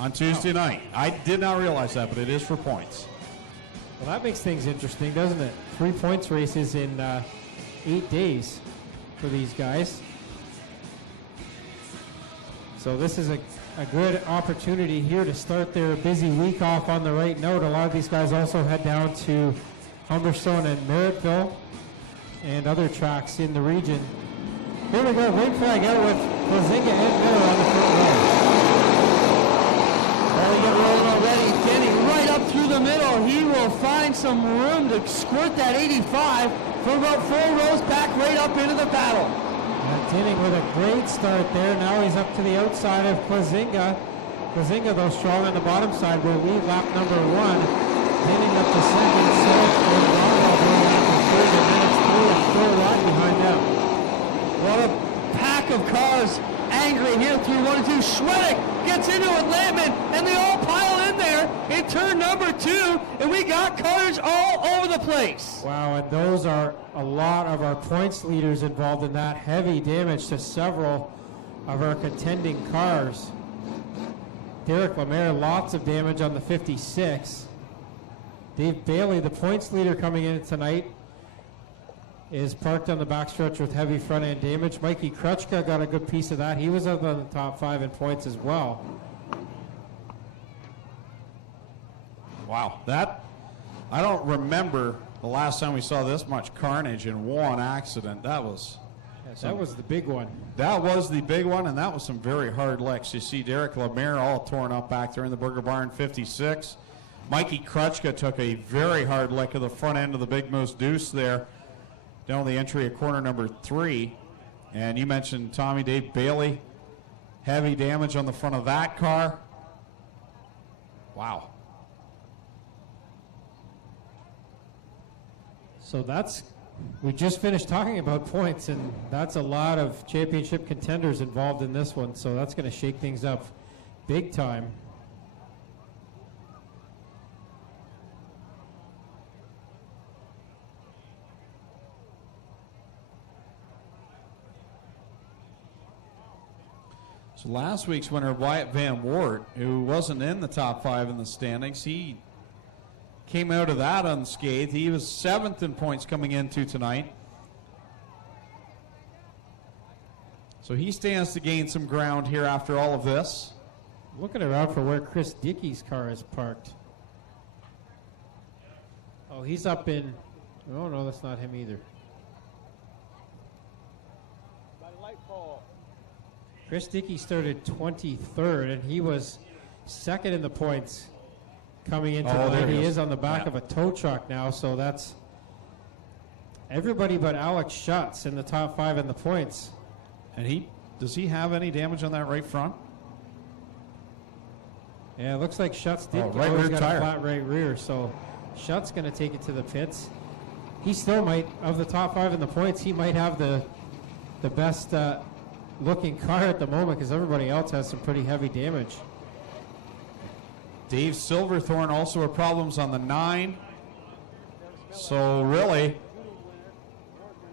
on Tuesday night. I did not realize that, but it is for points. Well, that makes things interesting, doesn't it? 3 points races in 8 days for these guys. So this is a good opportunity here to start their busy week off on the right note. A lot of these guys also head down to Humberstone and Merrittville and other tracks in the region. Here we go, green flag out with Plazinga and Miller on the front row. Well, they get rolling already. Getting right up through the middle. He will find some room to squirt that 85 for about 4 rows back right up into the battle. Tinning with a great start there. Now he's up to the outside of Plazinga. Plazinga, though, strong on the bottom side, will lead lap number 1. Tinning up to second. Silk and Ronald going after third, and then it's 3 and 4 right behind them. What a pack of cars angry here through 1 and 2. Schwedick gets into it, Landman, and they all pile in there in turn number 2, and we got cars all over the place. Wow, and those are a lot of our points leaders involved in that. Heavy damage to several of our contending cars. Derek Lemaire, lots of damage on the 56. Dave Bailey, the points leader coming in tonight, is parked on the backstretch with heavy front end damage. Mikey Krutchka got a good piece of that. He was up on the top 5 in points as well. Wow, that, I don't remember the last time we saw this much carnage in one accident. That was... That was the big one. That was the big one, and that was some very hard licks. You see Derek Lemaire all torn up back there in the Burger Barn 56. Mikey Krutchka took a very hard lick of the front end of the Big Moose Deuce there, down the entry of corner number 3. And you mentioned Tommy Dave Bailey, heavy damage on the front of that car. Wow. So we just finished talking about points, and that's a lot of championship contenders involved in this one, so that's going to shake things up big time. So last week's winner, Wyatt Van Wart, who wasn't in the top 5 in the standings, he came out of that unscathed. He was 7th in points coming into tonight. So he stands to gain some ground here after all of this. Looking around for where Chris Dickey's car is parked. Oh, he's up in... Oh, no, that's not him either. Chris Dickey started 23rd, and he was 2nd in the points coming into the He is on the back of a tow truck now, so that's everybody but Alex Schutz in the top 5 in the points. And does he have any damage on that right front? Yeah, it looks like Schutz did. Right rear got tire. A flat right rear, so Schutz going to take it to the pits. He still might, of the top 5 in the points, he might have the best looking car at the moment, because everybody else has some pretty heavy damage. Dave Silverthorne also had problems on the 9. So really,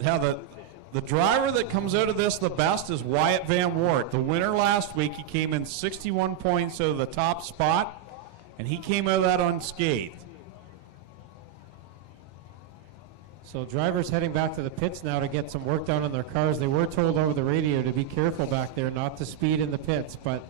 yeah, the driver that comes out of this the best is Wyatt Van Wart. The winner last week, he came in 61 points out of the top spot, and he came out of that unscathed. So drivers heading back to the pits now to get some work done on their cars. They were told over the radio to be careful back there, not to speed in the pits, but...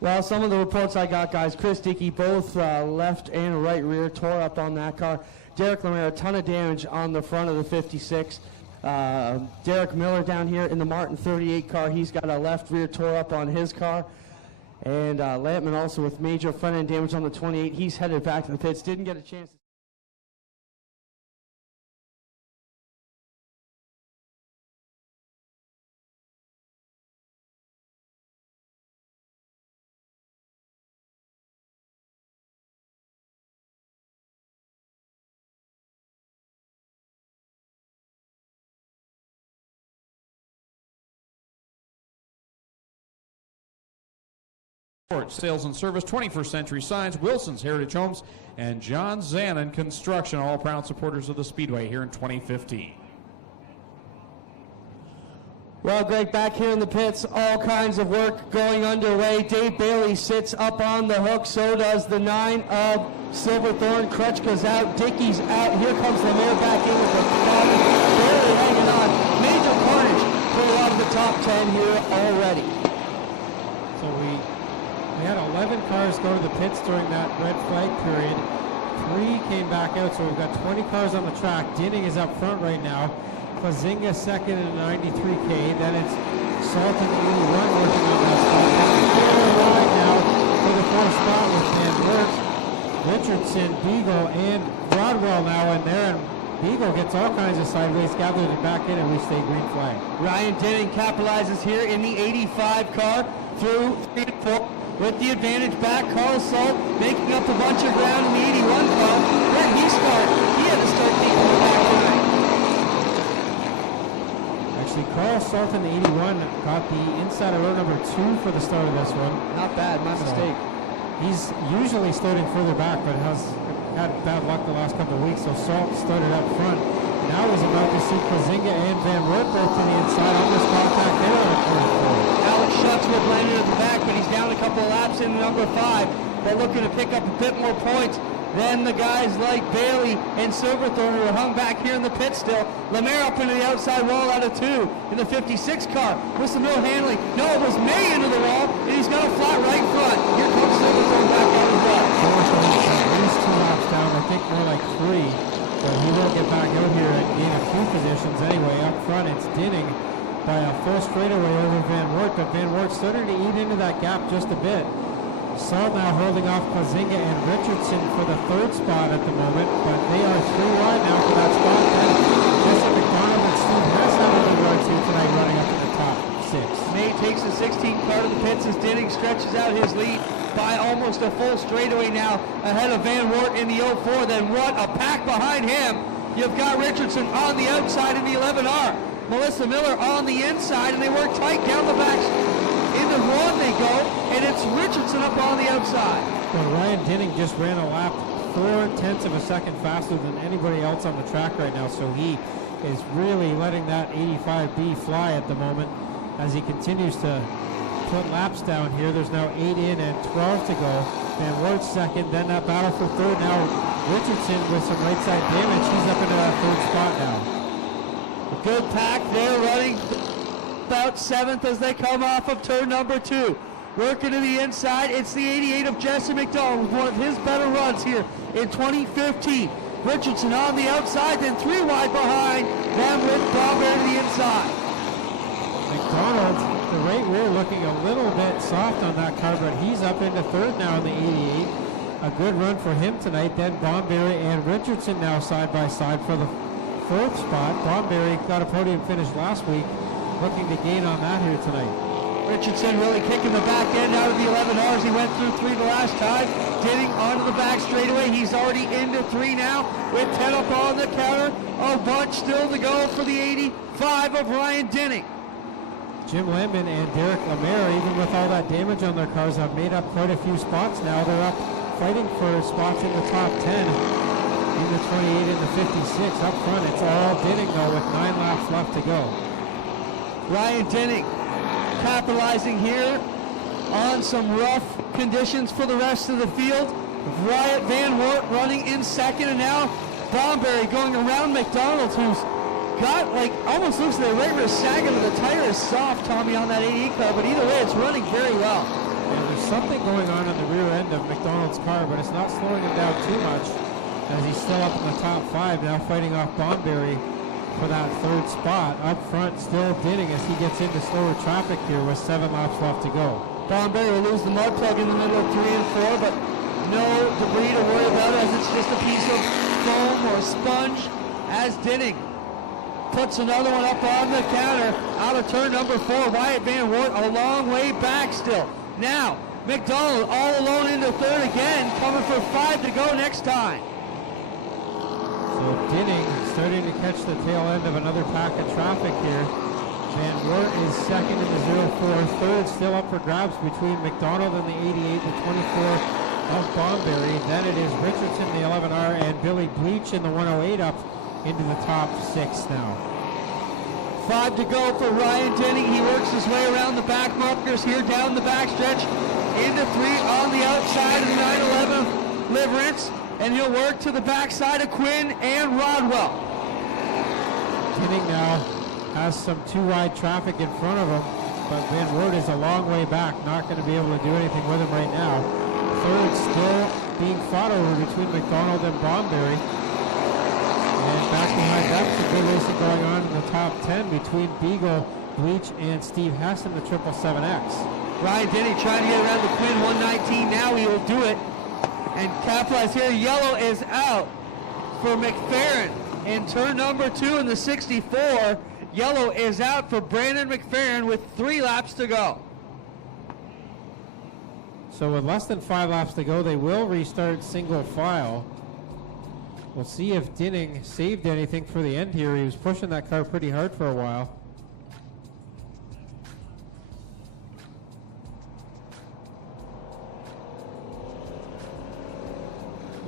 Well, some of the reports I got, guys, Chris Dickey, both left and right rear, tore up on that car. Derek Lemaire, a ton of damage on the front of the 56. Derek Miller down here in the Martin 38 car, he's got a left rear tore up on his car. And Lampman also with major front end damage on the 28. He's headed back to the pits, didn't get a chance to... Sales and service, 21st Century Signs, Wilson's Heritage Homes, and John Zanin Construction, all proud supporters of the Speedway here in 2015. Well, Greg, back here in the pits, all kinds of work going underway. Dave Bailey sits up on the hook, so does the 9 of Silverthorne. Krutchka's out, Dickey's out. Here comes Lemaire back in with the bottom. Barely hanging on. Major carnage for a lot of the top 10 here already. So we had 11 cars go to the pits during that red flag period. 3 came back out, so we've got 20 cars on the track. Dinning is up front right now. Plazinga second in 93K. Then it's Salton 81 working on that spot. Right now for the 4th spot with Van Wert, Richardson, Beagle, and Broadwell now in there. And Beagle gets all kinds of sideways, gathers it back in, and we stay green flag. Ryan Dinning capitalizes here in the 85 car through 3 and 4 with the advantage back. Carl Salt making up a bunch of ground in the 81 car. Where did he start? He had to start deep in the back tonight. Actually, Carl Salt in the 81 got the inside of row number 2 for the start of this one. Not bad, my mistake. He's usually starting further back, but has had bad luck the last couple of weeks, so Salt started up front. Now he's about to see Plazinga and Van Wert both to the inside. Almost contact there on the corner 4. Alex Shutswood landed at the back, but he's down a couple of laps in number 5. They're looking to pick up a bit more points than the guys like Bailey and Silverthorne, who are hung back here in the pit still. Lemaire up into the outside wall out of 2 in the 56 car with some real handling. No, it was May into the wall, and he's got a flat right front. Here comes Silverthorne back out as well. At least 2 laps down, I think more like 3. But he will get back out here and gain a few positions anyway. Up front, it's Dinning by a full straightaway over Van Wert, but Van Wert starting to eat into that gap just a bit. Salt now holding off Plazinga and Richardson for the 3rd spot at the moment, but they are 3 wide now for that spot. Then Jesse McDonald and Steve Hess have a good run too tonight, running up to the top 6. May takes the 16th car to the pits as Dinning stretches out his lead by almost a full straightaway now ahead of Van Wert in the 04. Then what a pack behind him. You've got Richardson on the outside in the 11R. Melissa Miller on the inside, and they work tight down the back. Into one they go, and it's Richardson up on the outside. Well, Ryan Dinning just ran a lap 4/10 of a second faster than anybody else on the track right now, so he is really letting that 85B fly at the moment as he continues to put laps down here. There's now 8 in and 12 to go. Van Wert second, then that battle for 3rd. Now Richardson with some right side damage. He's up into that 3rd spot now. A good pack there running about 7th as they come off of turn number 2. Working to the inside, it's the 88 of Jesse McDonald with one of his better runs here in 2015. Richardson on the outside, then 3 wide behind them with Bomber to the inside. McDonald, the right rear looking a little bit soft on that car, but he's up into 3rd now in the 88. A good run for him tonight. Then Bomberry and Richardson now side by side for the 4th spot. Bomberry got a podium finish last week, looking to gain on that here tonight. Richardson really kicking the back end out of the 11Rs. He went through 3 the last time. Dinning onto the back straightaway. He's already into 3 now with 10 up on the counter. A bunch still to go for the 85 of Ryan Dinning. Jim Lemon and Derek Lemaire, even with all that damage on their cars, have made up quite a few spots now. They're up fighting for spots in the top 10 in the 28 and the 56. Up front, it's all Dinning though with 9 laps left to go. Ryan Dinning capitalizing here on some rough conditions for the rest of the field. Wyatt Van Wert running in 2nd, and now Bomberry going around McDonald, who's got like almost looks like the right rear sagging, the tire is soft, Tommy, on that 88 car, but either way it's running very well. Yeah, there's something going on in the rear end of McDonald's car, but it's not slowing him down too much as he's still up in the top 5 now, fighting off Bomberry for that 3rd spot. Up front, still Dinning as he gets into slower traffic here with 7 laps left to go. Bomberry will lose the mud plug in the middle of 3 and 4, but no debris to worry about as it's just a piece of foam or sponge as Dinning puts another one up on the counter out of turn number 4. Wyatt Van Wert a long way back still. Now, McDonald all alone into 3rd again, coming for 5 to go next time. So Dinning starting to catch the tail end of another pack of traffic here. Van Wert is 2nd in the 04. 3rd still up for grabs between McDonald and the 88, the 24 of Bomberry. Then it is Richardson, the 11R, and Billy Bleach in the 108 up into the top 6 now. 5 to go for Ryan Denning. He works his way around the back markers here down the backstretch into 3 on the outside of the 911 Liverence, and he'll work to the backside of Quinn and Rodwell. Denning now has some too wide traffic in front of him, but Van Wert is a long way back, not going to be able to do anything with him right now. Third still being fought over between McDonald and Bomberry. And back behind that, some good racing going on in the top 10 between Beagle, Bleach, and Steve Hess in the 777X. Ryan Denny trying to get around the Quinn 119. Now he will do it and capitalize here. Yellow is out for McFerrin in turn number 2 in the 64. Yellow is out for Brandon McFerrin with 3 laps to go. So with less than 5 laps to go, they will restart single file. We'll see if Denning saved anything for the end here. He was pushing that car pretty hard for a while.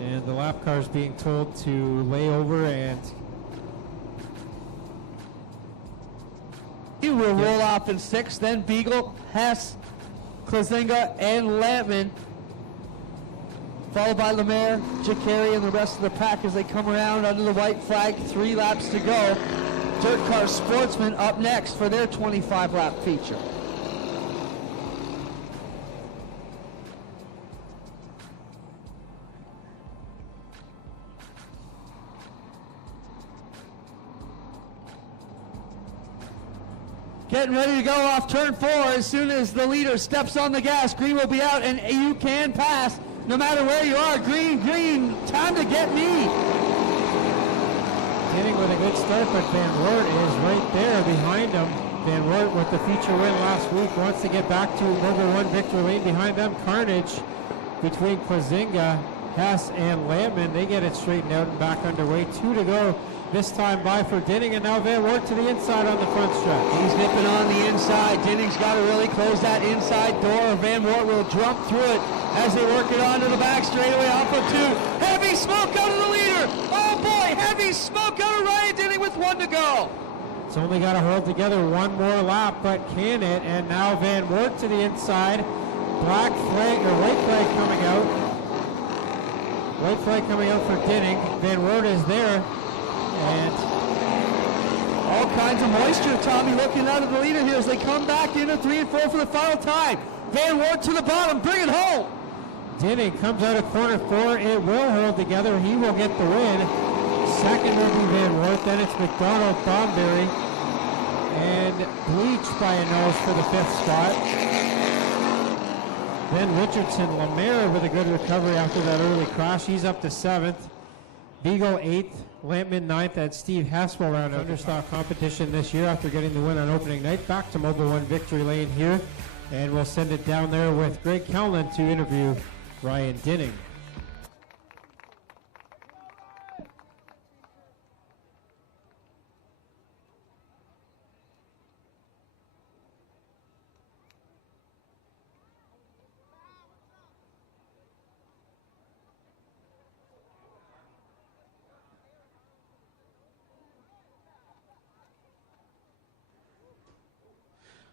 And the lap car is being told to lay over, and he will roll off in 6th, then Beagle, Hess, Klazinga, and Lampman, followed by Lemaire, Jacari, and the rest of the pack as they come around under the white flag. 3 laps to go. Dirt Car Sportsman up next for their 25-lap feature. Getting ready to go off turn 4. As soon as the leader steps on the gas, green will be out, and you can pass no matter where you are. Green, time to get me. Denning with a good start, but Van Wert is right there behind him. Van Wert with the feature win last week wants to get back to Mobile 1 victory lane behind them. Carnage between Klazinga, Hess, and Lampman. They get it straightened out and back underway. 2 to go. This time by for Denning, and now Van Wert to the inside on the front stretch. He's nipping on the inside. Denning's got to really close that inside door. Van Wert will jump through it as they work it onto the back straightaway off of 2. Heavy smoke out of the leader. Oh boy, heavy smoke out of Ryan Denning with 1 to go. It's only got to hold together one more lap, but can it? And now Van Wert to the inside. Black flag, or white flag coming out. White flag coming out for Denning. Van Wert is there. And all kinds of moisture, Tommy, looking out of the leader here as they come back into 3 and 4 for the final time. Van Wert to the bottom, bring it home. Denning comes out of corner 4. It will hold together. He will get the win. Second will be Van Wert. Then it's McDonald, Bomberry, and Bleach by a nose for the 5th spot. Then Richardson, Lemaire with a good recovery after that early crash. He's up to 7th. Beagle 8th. Lampman 9th, and Steve Hess will round out Thunderstock competition this year after getting the win on opening night. Back to Mobile 1 victory lane here, and we'll send it down there with Greg Kelman to interview Ryan Denning.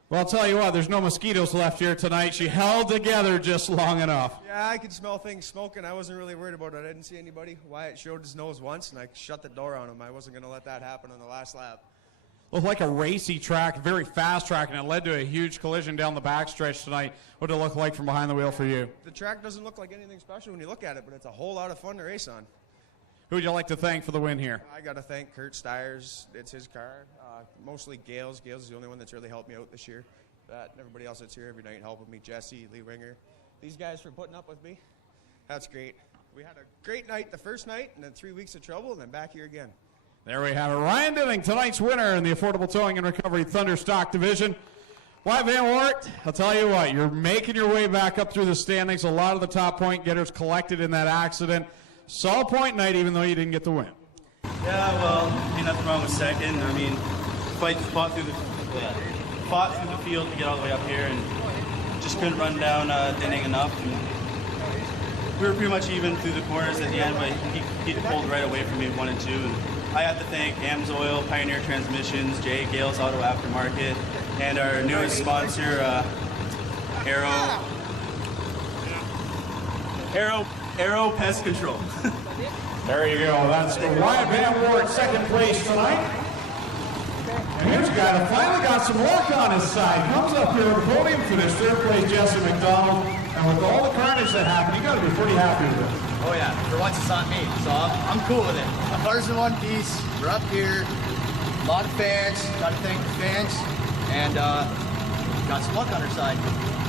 Well, I'll tell you what, there's no mosquitoes left here tonight. She held together just long enough. Yeah, I could smell things smoking. I wasn't really worried about it. I didn't see anybody. Wyatt showed his nose once, and I shut the door on him. I wasn't going to let that happen on the last lap. Looked like a racy track, very fast track, and it led to a huge collision down the backstretch tonight. What did it look like from behind the wheel for you? The track doesn't look like anything special when you look at it, but it's a whole lot of fun to race on. Who would you like to thank for the win here? I got to thank Kurt Stiers. It's his car. Mostly Gales. Gales is the only one that's really helped me out this year. That and everybody else that's here every night helping me, Jesse, Lee Winger. These guys for putting up with me. That's great. We had a great night the first night, and then 3 weeks of trouble, and then back here again. There we have it. Ryan Denning, tonight's winner in the Affordable Towing and Recovery Thunderstock Division. Wyatt Van Wert, I'll tell you what, you're making your way back up through the standings. A lot of the top point getters collected in that accident. Solid point night, even though you didn't get the win. Yeah, well, nothing wrong with second. I mean, fought through the field to get all the way up here, and just couldn't run down Denning enough. And we were pretty much even through the corners at the end, but he pulled right away from me 1 and 2. And I have to thank AMSOIL, Pioneer Transmissions, J. Gales Auto Aftermarket, and our newest sponsor, Aero Pest Control. There you go. That's Ryan Van Wart, second place tonight. And here's a guy that finally got some luck on his side. Comes up here on the podium for this third place, Jesse McDonald. And with all the carnage that happened, you got to be pretty happy with it. Oh yeah, for once it's not me, so I'm cool with it. The car's in one piece, we're up here, a lot of fans, gotta thank the fans, and got some luck on our side.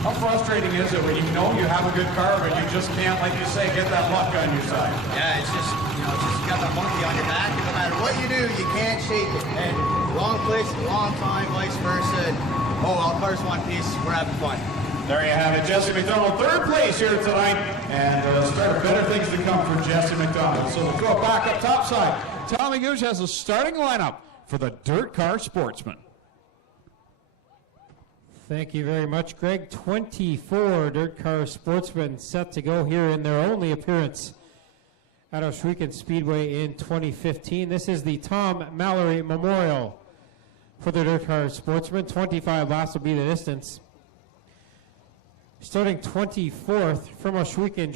How frustrating is it when you know you have a good car, but you just can't, like you say, get that luck on your side? Yeah, it's just, you got that monkey on your back, and no matter what you do, you can't shake it. And wrong place, wrong time, vice versa. And, all car's one piece, we're having fun. There you have it, Jesse McDonald, third place here tonight, and start better things to come for Jesse McDonald. So we'll go back up top side. Tommy Gooch has a starting lineup for the Dirt Car Sportsman. Thank you very much, Greg. 24 Dirt Car Sportsmen set to go here in their only appearance at Ohsweken Speedway in 2015. This is the Tom Mallory Memorial for the Dirt Car Sportsman. 25 laps will be the distance. Starting 24th from Ohsweken.